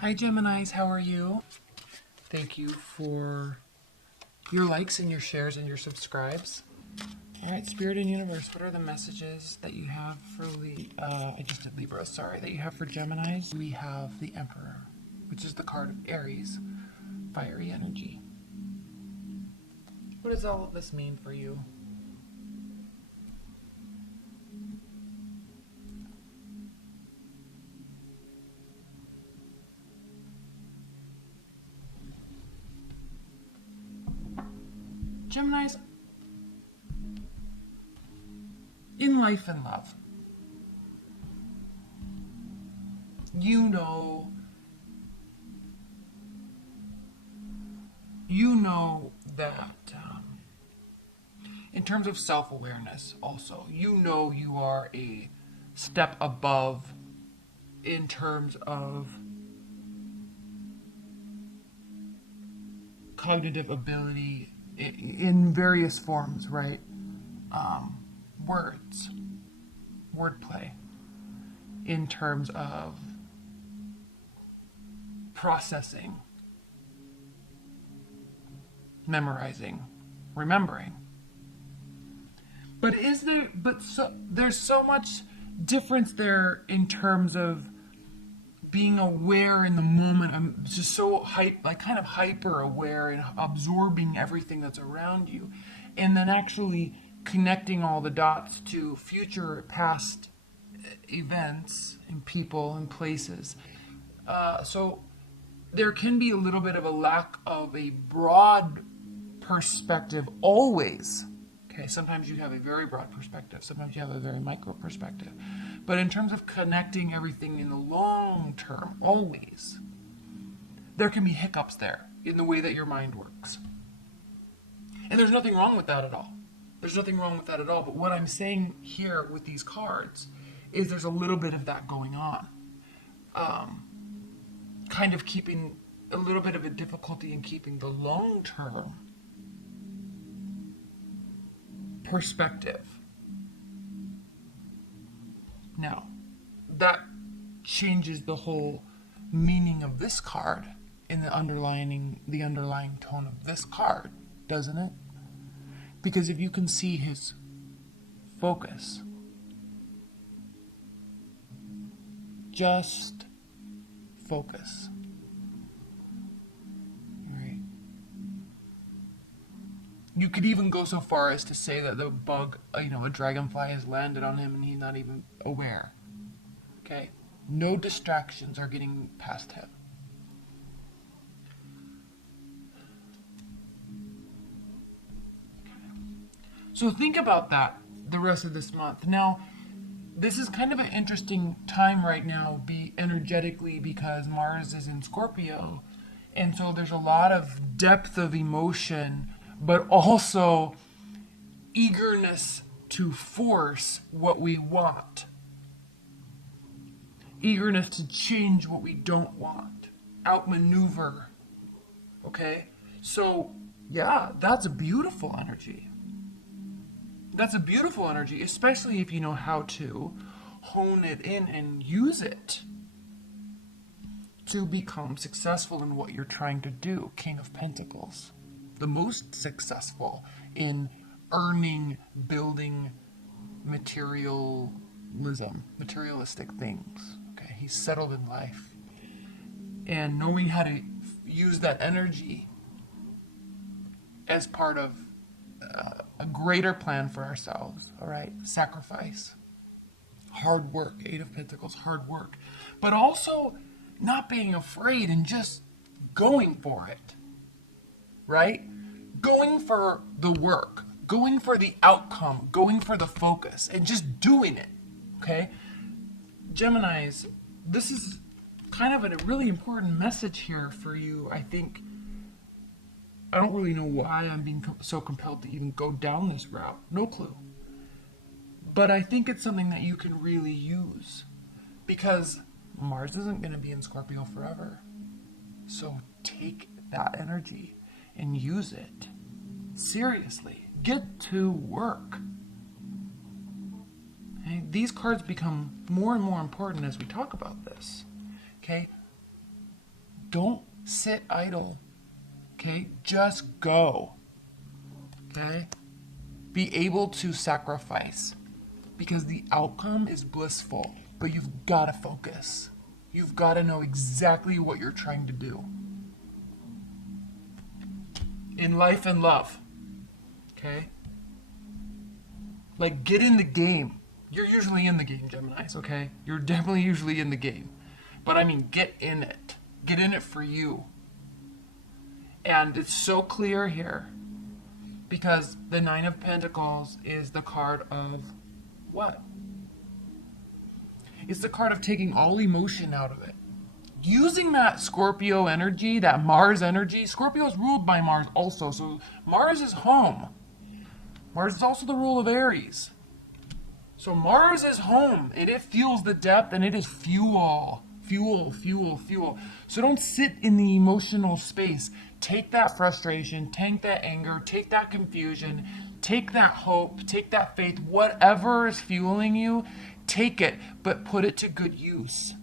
Hi Geminis, how are you? Thank you for your likes and your shares and your subscribes. All right, Spirit and Universe, what are the messages that you have for I just did Libra, sorry, that you have for Geminis? We have the Emperor, which is the card of Aries, fiery energy. What does all of this mean for you? Geminis, in life and love, you know that in terms of self-awareness also, you are a step above in terms of cognitive ability in various forms, right? Words, wordplay, in terms of processing, memorizing, remembering. But there's so much difference there in terms of being aware in the moment. I'm just so kind of hyper aware and absorbing everything that's around you, and then actually connecting all the dots to future, past events and people and places. So there can be a little bit of a lack of a broad perspective always. Okay, sometimes you have a very broad perspective, sometimes you have a very micro perspective. But in terms of connecting everything in the long term, always, there can be hiccups there in the way that your mind works. And there's nothing wrong with that at all. There's nothing wrong with that at all. But what I'm saying here with these cards is there's a little bit of that going on. Kind of keeping a little bit of a difficulty in keeping the long-term perspective. Now, that changes the whole meaning of this card in the underlying tone of this card, doesn't it? Because if you can see his focus, just focus. All right. You could even go so far as to say that the bug, a dragonfly has landed on him and he's not even aware. Okay? No distractions are getting past him. So think about that the rest of this month. Now, this is kind of an interesting time right now, energetically, because Mars is in Scorpio. And so there's a lot of depth of emotion, but also eagerness to force what we want. Eagerness to change what we don't want. Outmaneuver. Okay? So, yeah, that's a beautiful energy. That's a beautiful energy, especially if you know how to hone it in and use it to become successful in what you're trying to do. King of Pentacles. The most successful in earning, building materialistic things. Okay, he's settled in life. And knowing how to use that energy as part of a greater plan for ourselves, all right? Sacrifice, hard work, Eight of Pentacles, hard work. But also not being afraid and just going for it, right? Going for the work, going for the outcome, going for the focus, and just doing it, okay? Geminis, this is kind of a really important message here for you, I think. I don't really know why I'm being so compelled to even go down this route. No clue. But I think it's something that you can really use, because Mars isn't going to be in Scorpio forever. So take that energy and use it. Seriously. Get to work. Okay? These cards become more and more important as we talk about this. Okay? Don't sit idle. Okay? Just go. Okay? Be able to sacrifice, because the outcome is blissful, but you've got to focus. You've got to know exactly what you're trying to do. In life and love. Okay? Like, get in the game. You're usually in the game, Geminis, okay? You're definitely usually in the game. But I mean, get in it. Get in it for you. And it's so clear here, because the Nine of Pentacles is the card of what? It's the card of taking all emotion out of it. Using that Scorpio energy, that Mars energy. Scorpio is ruled by Mars also, so Mars is home. Mars is also the rule of Aries. So Mars is home, and it fuels the depth, and it is fuel. Fuel, fuel, fuel. So don't sit in the emotional space. Take that frustration, take that anger, take that confusion, take that hope, take that faith, whatever is fueling you, take it, but put it to good use.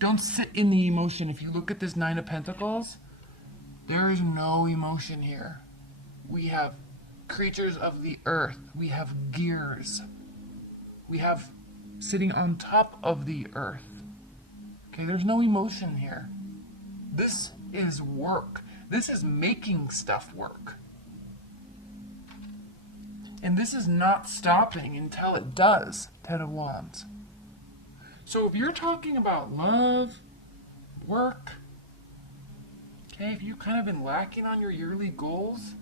Don't sit in the emotion. If you look at this Nine of Pentacles, there is no emotion here. We have creatures of the earth. We have gears. We have sitting on top of the earth. Okay, there's no emotion here. This is work. This is making stuff work. And this is not stopping until it does. Ten of Wands. So if you're talking about love, work, okay, if you've kind of been lacking on your yearly goals,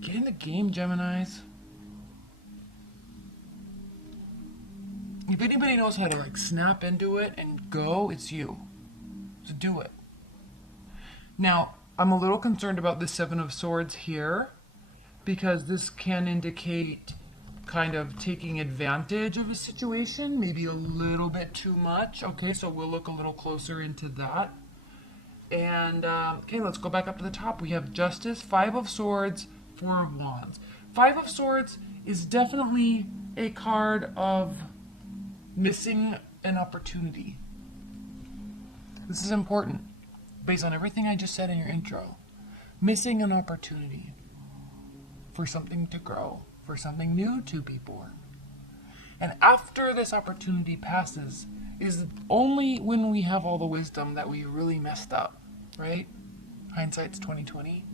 get in the game, Geminis. If anybody knows how to like snap into it and go, it's you. So do it. Now, I'm a little concerned about the Seven of Swords here, because this can indicate kind of taking advantage of a situation, maybe a little bit too much. Okay, so we'll look a little closer into that. And, okay, let's go back up to the top. We have Justice, Five of Swords, Four of Wands. Five of Swords is definitely a card of missing an opportunity. This is important, based on everything I just said in your intro. Missing an opportunity for something to grow, for something new to be born. And after this opportunity passes is only when we have all the wisdom that we really messed up, right? Hindsight's 20/20.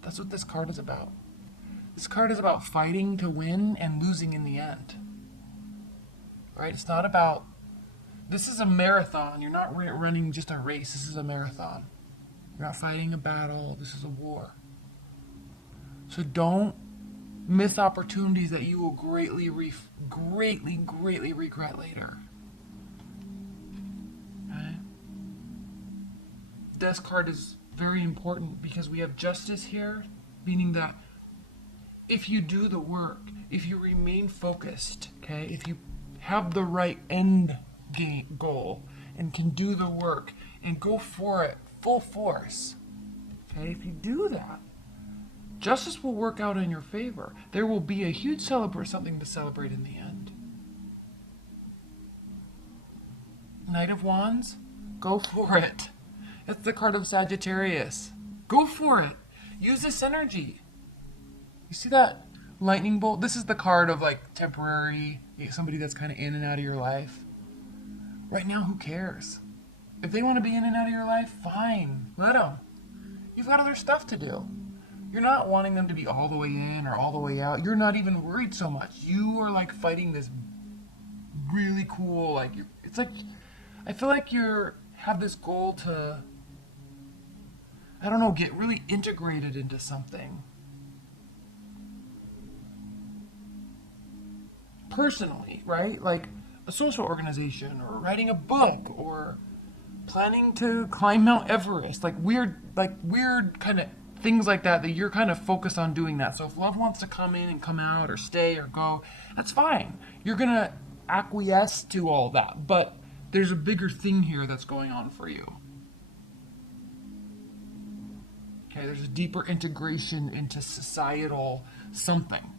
That's what this card is about. This card is about fighting to win and losing in the end. Right? It's not about, this is a marathon. You're not running just a race. This is a marathon. You're not fighting a battle. This is a war. So don't miss opportunities that you will greatly regret later. Okay? This card is very important because we have Justice here, meaning that if you do the work, if you remain focused, okay, if you have the right end game goal and can do the work and go for it full force, okay, if you do that, justice will work out in your favor. There will be a huge something to celebrate in the end. Knight of Wands, go for it. That's the card of Sagittarius. Go for it. Use this energy. You see that lightning bolt? This is the card of like temporary, somebody that's kind of in and out of your life. Right now, who cares? If they want to be in and out of your life, fine. Let them. You've got other stuff to do. You're not wanting them to be all the way in or all the way out. You're not even worried so much. You are like fighting this really cool, like, it's like, I feel like have this goal to, I don't know, get really integrated into something. Personally, right? Like a social organization or writing a book or planning to climb Mount Everest, like weird kind of things like that you're kind of focused on doing that. So if love wants to come in and come out or stay or go, that's fine. You're going to acquiesce to all that, but there's a bigger thing here that's going on for you. Okay, there's a deeper integration into societal something.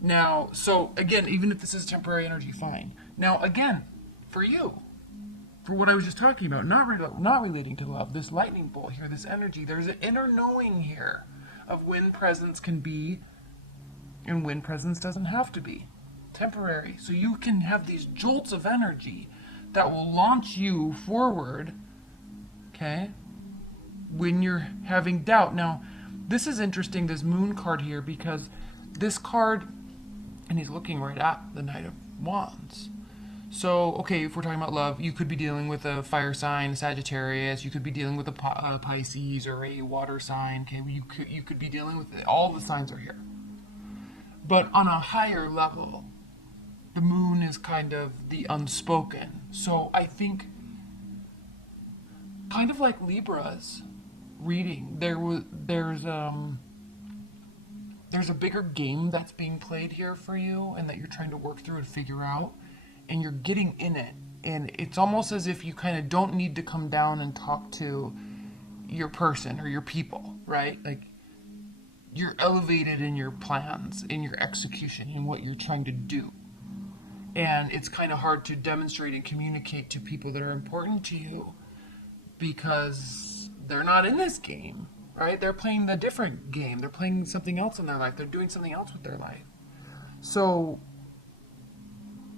Now, so again, even if this is temporary energy, fine. Now, again, for you, for what I was just talking about, not relating to love, this lightning bolt here, this energy, there's an inner knowing here of when presence can be and when presence doesn't have to be. Temporary. So you can have these jolts of energy that will launch you forward, okay, when you're having doubt. Now, this is interesting, this moon card here, because this card, and he's looking right at the Knight of Wands. So, okay, if we're talking about love, you could be dealing with a fire sign, Sagittarius. You could be dealing with a Pisces or a water sign. Okay, you could be dealing with it. All the signs are here. But on a higher level, the moon is kind of the unspoken. So I think, kind of like Libra's reading, there's a bigger game that's being played here for you, and that you're trying to work through and figure out, and you're getting in it. And it's almost as if you kind of don't need to come down and talk to your person or your people, right? Like, you're elevated in your plans, in your execution, in what you're trying to do. And it's kind of hard to demonstrate and communicate to people that are important to you because they're not in this game, right? They're playing the different game. They're playing something else in their life. They're doing something else with their life. So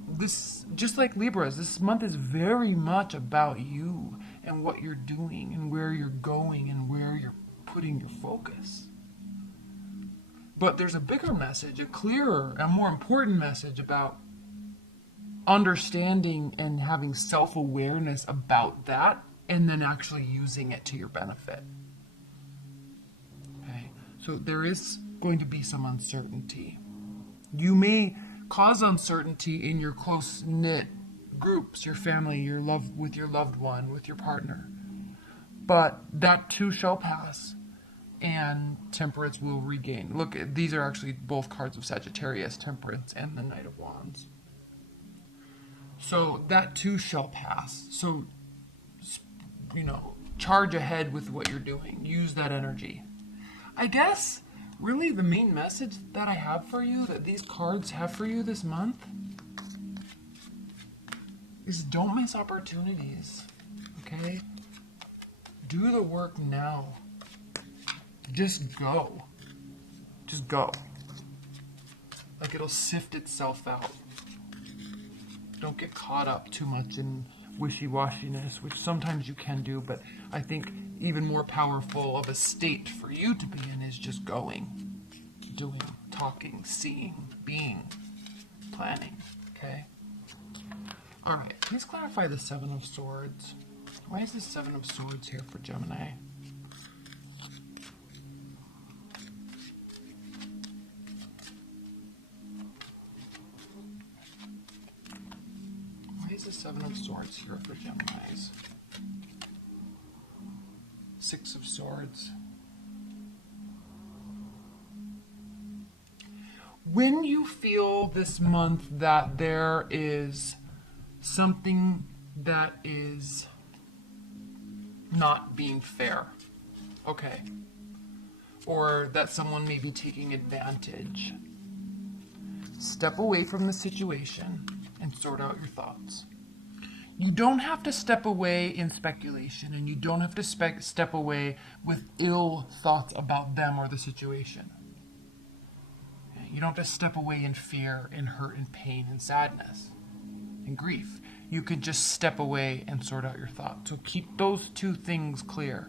this, just like Libra's, this month is very much about you and what you're doing and where you're going and where you're putting your focus. But there's a bigger message, a clearer, a more important message about understanding and having self-awareness about that, and then actually using it to your benefit. Okay, so there is going to be some uncertainty. You may cause uncertainty in your close-knit groups, your family, your love, with your loved one, with your partner. But that too shall pass, and temperance will regain. Look, these are actually both cards of Sagittarius, temperance and the Knight of Wands. So that too shall pass. So, you know, charge ahead with what you're doing. Use that energy. I guess, really the main message that I have for you, that these cards have for you this month, is don't miss opportunities, okay? Do the work now. Just go. Just go. Like, it'll sift itself out. Don't get caught up too much in wishy-washiness, which sometimes you can do, but I think even more powerful of a state for you to be in is just going, doing, talking, seeing, being, planning, okay? All right, please clarify the Seven of Swords. Why is the Seven of Swords here for Gemini? The Seven of Swords here for Geminis. Six of Swords. When you feel this month that there is something that is not being fair, okay, or that someone may be taking advantage, step away from the situation and sort out your thoughts. You don't have to step away in speculation, and you don't have to step away with ill thoughts about them or the situation. You don't have to step away in fear and hurt and pain and sadness and grief. You could just step away and sort out your thoughts. So keep those two things clear.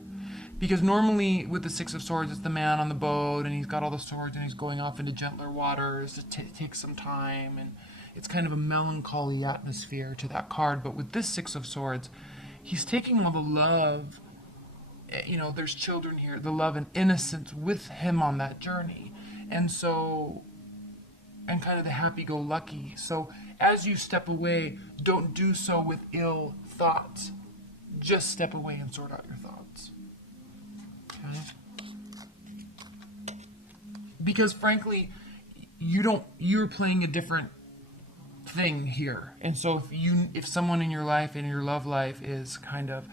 Because normally with the Six of Swords, it's the man on the boat, and he's got all the swords, and he's going off into gentler waters to take some time, and it's kind of a melancholy atmosphere to that card. But with this Six of Swords, he's taking all the love, you know, there's children here, the love and innocence with him on that journey. And so, and kind of the happy-go-lucky. So as you step away, don't do so with ill thoughts. Just step away and sort out your thoughts. Okay? Because frankly, you're playing a different thing here. And so if someone in your life, in your love life, is kind of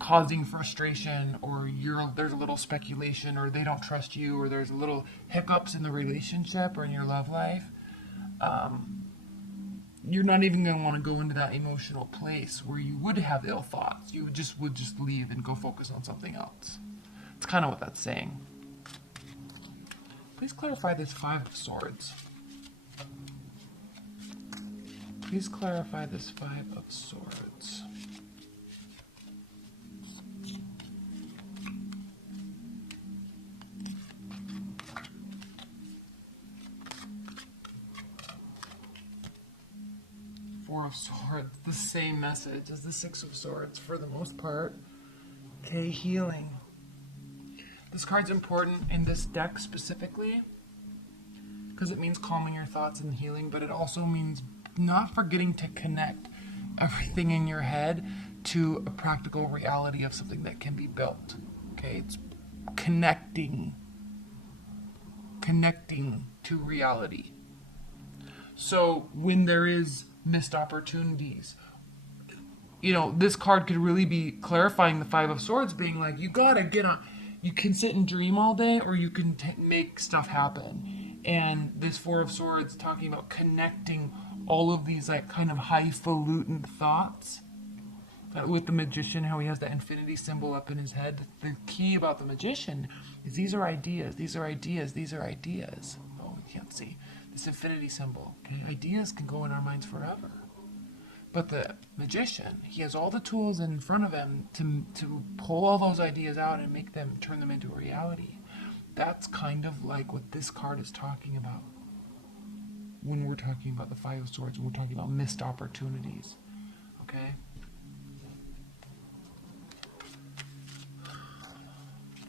causing frustration, or there's a little speculation, or they don't trust you, or there's a little hiccups in the relationship or in your love life, you're not even going to want to go into that emotional place where you would have ill thoughts. You would just leave and go focus on something else. It's kind of what that's saying. Please clarify this Five of Swords. Please clarify this Five of Swords. Four of Swords, the same message as the Six of Swords for the most part. Okay, healing. This card's important in this deck specifically because it means calming your thoughts and healing, but it also means not forgetting to connect everything in your head to a practical reality of something that can be built. Okay, it's connecting to reality. So when there is missed opportunities, you know, this card could really be clarifying the Five of Swords, being like, you gotta get on. You can sit and dream all day, or you can make stuff happen. And this Four of Swords talking about connecting all of these like kind of highfalutin thoughts. With the Magician, how he has that infinity symbol up in his head. The key about the Magician is these are ideas, these are ideas, these are ideas. Oh, you can't see. This infinity symbol. Okay? Ideas can go in our minds forever. But the Magician, he has all the tools in front of him to pull all those ideas out and make them, turn them into a reality. That's kind of like what this card is talking about when we're talking about the Five of Swords, when we're talking about missed opportunities. Okay?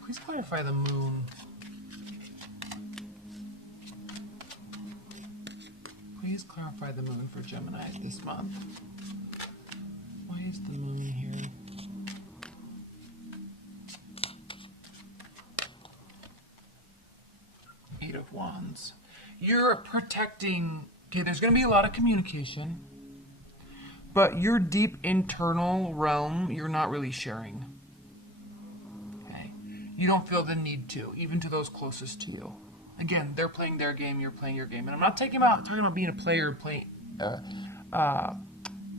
Please clarify the Moon. Please clarify the Moon for Gemini this month. Why is the Moon here? Eight of Wands. You're protecting... Okay, there's going to be a lot of communication, but your deep internal realm, you're not really sharing. Okay? You don't feel the need to, even to those closest to you. Again, they're playing their game, you're playing your game. And I'm not talking about being a player playing,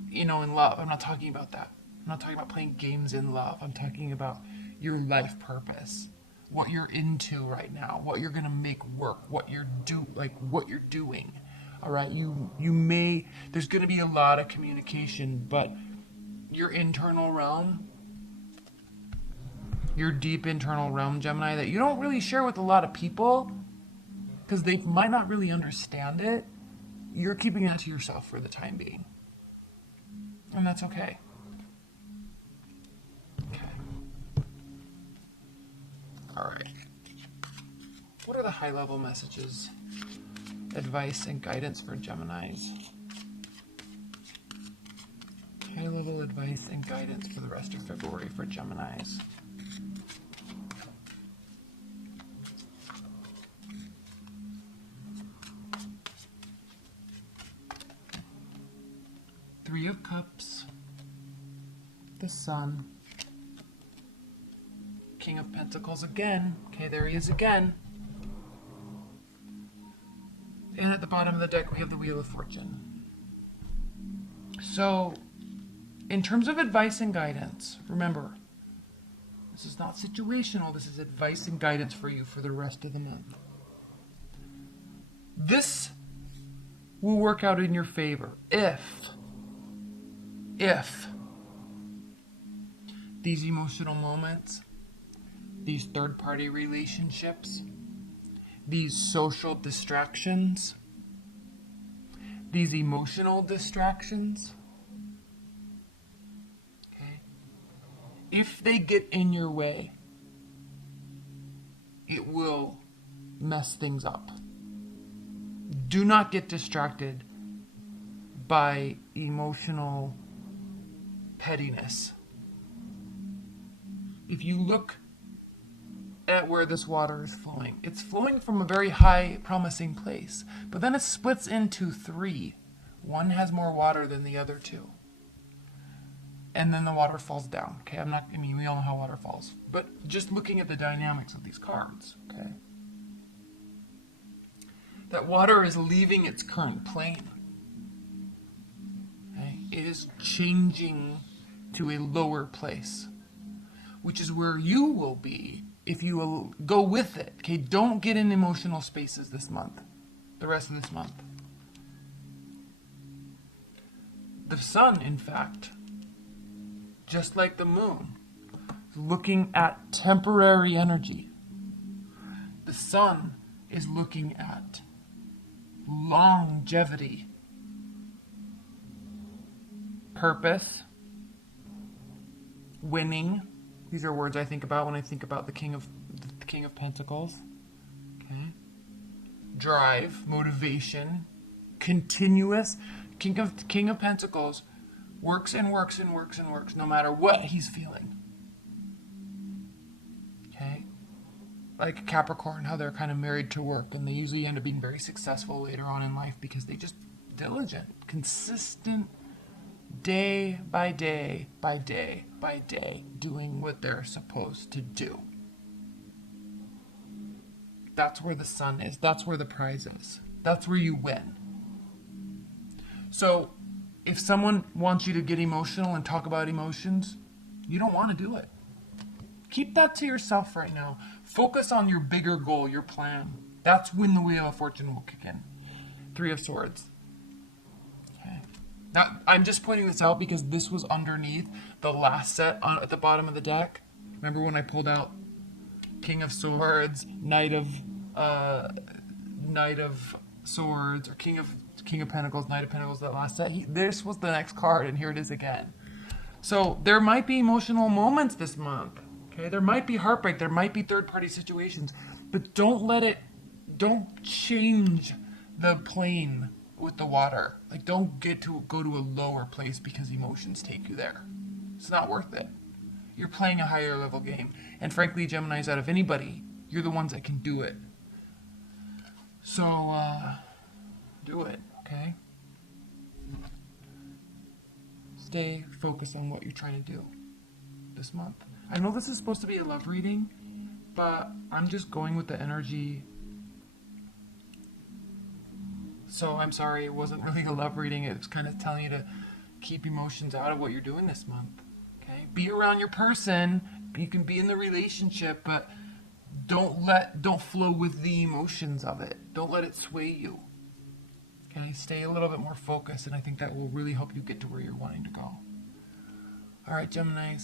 you know, in love. I'm not talking about that. I'm not talking about playing games in love. I'm talking about your life purpose, what you're into right now, what you're gonna make work, what you're doing. All right, there's gonna be a lot of communication, but your internal realm, your deep internal realm, Gemini, that you don't really share with a lot of people, because they might not really understand it, you're keeping it to yourself for the time being. And that's okay. Okay. All right. What are the high-level messages, advice, and guidance for Geminis? High-level advice and guidance for the rest of February for Geminis. Three of Cups, the Sun, King of Pentacles again. Okay, there he is again. And at the bottom of the deck, we have the Wheel of Fortune. So, in terms of advice and guidance, remember, this is not situational. This is advice and guidance for you for the rest of the month. This will work out in your favor if these emotional moments, these third-party relationships, these social distractions, these emotional distractions, okay, if they get in your way, it will mess things up. Do not get distracted by emotional pettiness. If you look at where this water is flowing, it's flowing from a very high, promising place, but then it splits into three. One has more water than the other two. And then the water falls down. Okay, we all know how water falls. But just looking at the dynamics of these cards, okay? That water is leaving its current plane. is changing to a lower place, which is where you will be if you will go with it. Okay, don't get in emotional spaces this month, the rest of this month. The sun, in fact, just like the moon, is looking at temporary energy. The sun is looking at longevity, purpose, winning. These are words I think about when I think about the King of Pentacles. Okay. Drive, motivation, continuous. King of Pentacles works and works and works and works no matter what he's feeling. Okay. Like Capricorn, how they're kind of married to work, and they usually end up being very successful later on in life because they just diligent, consistent, day by day by day by day, doing what they're supposed to do. That's where the sun is. That's where the prize is. That's where you win. So if someone wants you to get emotional and talk about emotions, you don't want to do it. Keep that to yourself right now. Focus on your bigger goal, your plan. That's when the Wheel of Fortune will kick in. 3 of Swords. Okay. Now, I'm just pointing this out because this was underneath the last set at the bottom of the deck. Remember when I pulled out King of Swords, Knight of Swords, or King of Pentacles, Knight of Pentacles, that last set? This was the next card, and here it is again. So there might be emotional moments this month. Okay, there might be heartbreak, there might be third-party situations, but don't change the plane with the water. Like, don't go to a lower place because emotions take you there. It's not worth it. You're playing a higher level game. And frankly, Geminis, out of anybody, you're the ones that can do it. So, do it, okay? Stay focused on what you're trying to do this month. I know this is supposed to be a love reading, but I'm just going with the energy. So I'm sorry, it wasn't really a love reading. It was kind of telling you to keep emotions out of what you're doing this month. Okay? Be around your person. You can be in the relationship, but don't flow with the emotions of it. Don't let it sway you. Okay? Stay a little bit more focused, and I think that will really help you get to where you're wanting to go. All right, Geminis.